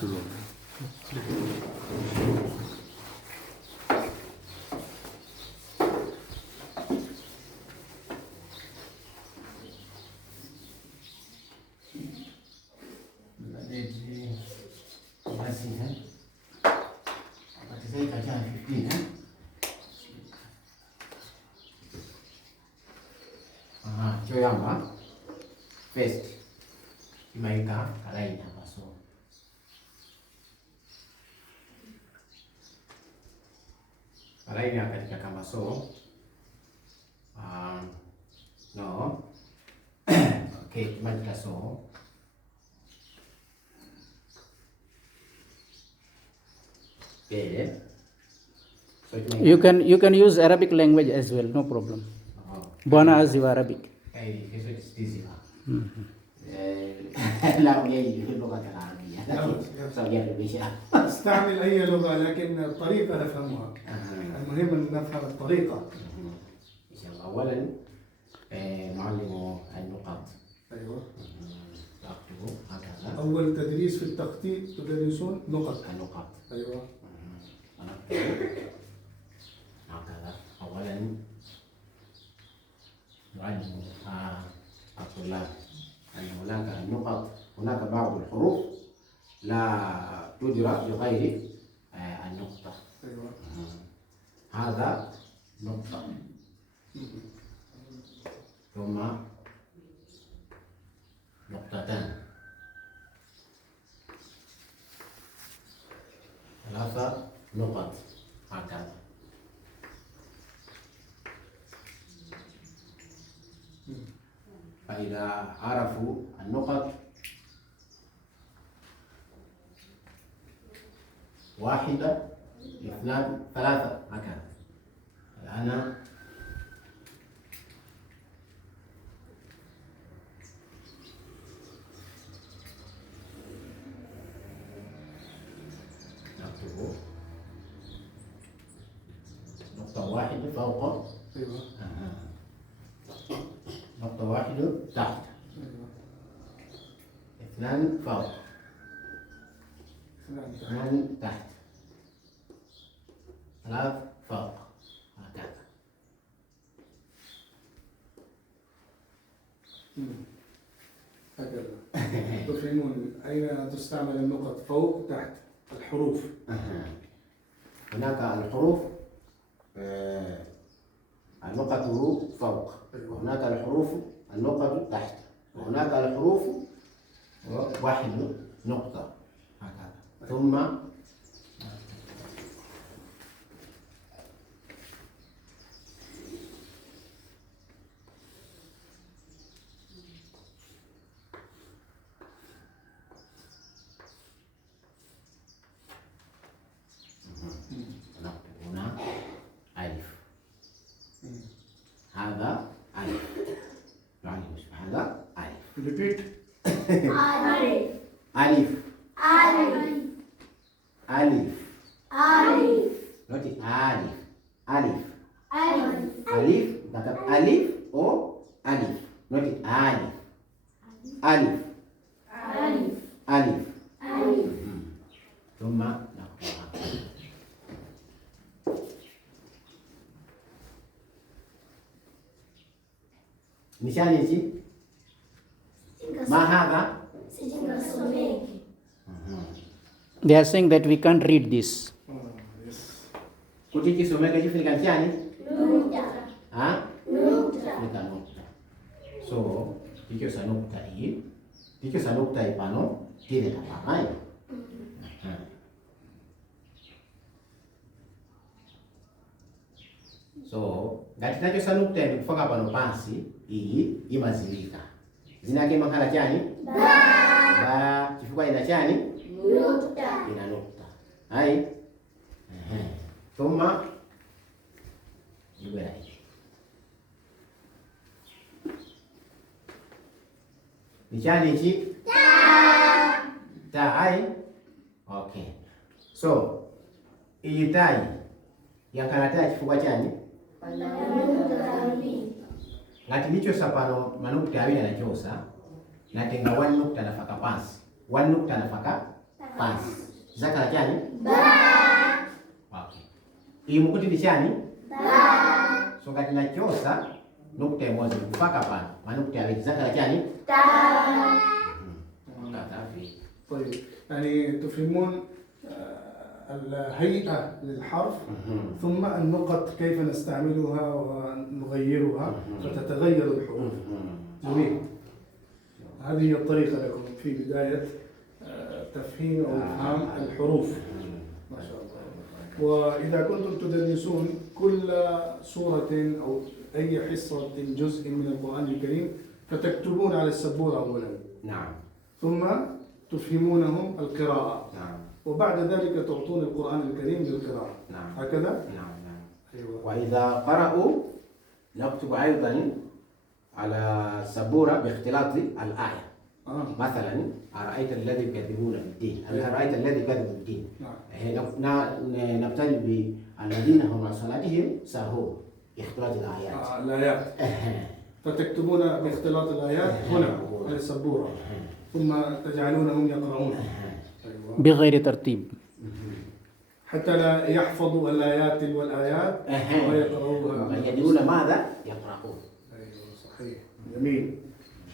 شروع. Choyamba first imaika karaina maso karaina katika kama so no okay imaika so pele so you can use Arabic language as well, no problem. Bwana as you Arabic. Eso es easy. لا وياي اللغة العربية صغير بيشا استعمل أي لغة لكن الطريقة نفهمها. المهم أن نفهم الطريقة. إن شاء الله. أولا نعلم النقاط. أيوة. أكتبه هكذا. أول تدريس في التخطيط تدرسون نقط. النقاط. أيوة. ونكتبه هكذا. أولا نعلم الطلاب أن هناك النقط، هناك بعض الحروف لا تدرى بغير النقطة. أيوة. هذا نقطة، ثم نقطتان، ثلاثة نقط هكذا. فإذا عرفوا النقط واحدة اثنان ثلاثة هكذا. الآن نكتب نقطة واحدة فوق. أيوة. نقطة واحدة تحت. أيوة. اثنان فوق. اثنان تحت. ثلاث فوق هكذا. هكذا. تفهمون أين تستعمل النقط؟ فوق تحت الحروف. هناك الحروف النقط فوق، وهناك الحروف النقط تحت، وهناك الحروف واحد نقطة هكذا. ثم نكتب هنا ألف. هذا ألف. يعني هذا ألف. Repeat. ألف. ألف ألف. ألف Not ألف. ألف. ألف ألف. Kata ألف أو ألف. Not ألف. ألف. ألف ألف. ألف ثم نقرأ. Nishani hizi ما هذا. sijinga someki They are saying that we can't read this. Yes. Kuti kisomeka jifika nchani? nukta Ha? nukta Nika nukta. So, tikyo sa nukta hii. Tikyo sa nukta hii pano. Tine kapamay. So, ngati nacho sa nukta hii kufaka pano pansi. Hii imazilika. Zinake makala chani? Ba. Chifukwa ina chani? nukta Ina nukta. Hai. Thumma Yubera hii. Ni chani hichi? Ta. Hai. Okay. So, iyi tai yakalata chifukwa chani? nukta mbili Ngati nicho sapano manukta awili anachosa natenga 1 nukta nafaka pansi. 1 nukta nafaka pansi. Zakala chani? Okay. Iyi mukuti ni chani? So kati na chosa nukta ya mwanzo kufaka pana. Manukta ya zakala chani? طيب يعني تفهمون الهيئة للحرف ثم النقط كيف نستعملها ونغيرها فتتغير الحروف. جميل. هذه هي الطريقة لكم في بداية تفهيم أو إفهام الحروف. ما شاء الله. وإذا كنتم تدرسون كل سورة أو أي حصة جزء من القرآن الكريم فتكتبون على السبورة أولا. نعم. ثم تفهمونهم القراءة. نعم. وبعد ذلك تعطون القرآن الكريم للقراءة. نعم. هكذا؟ نعم نعم. أيوة. وإذا قرأوا نكتب أيضا على السبورة باختلاط الآية. مثلا أرأيت الذي يكذبون بالدين، أرأيت الذي يكذب بالدين. نبتدئ بالذين هم عن صلاتهم ساهون باختلاط الآيات. الآيات. فتكتبون باختلاط الآيات هنا على السبورة ثم تجعلونهم يقرؤون. أيوة. بغير ترتيب حتى لا يحفظوا الآيات والآيات ويقرؤوها. يدرون ماذا يقرؤون. أيوة صحيح. جميل.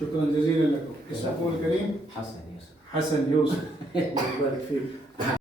شكرا جزيلا لكم. اسمكم الكريم؟ حسن يوسف. حسن يوسف. الله يبارك فيك.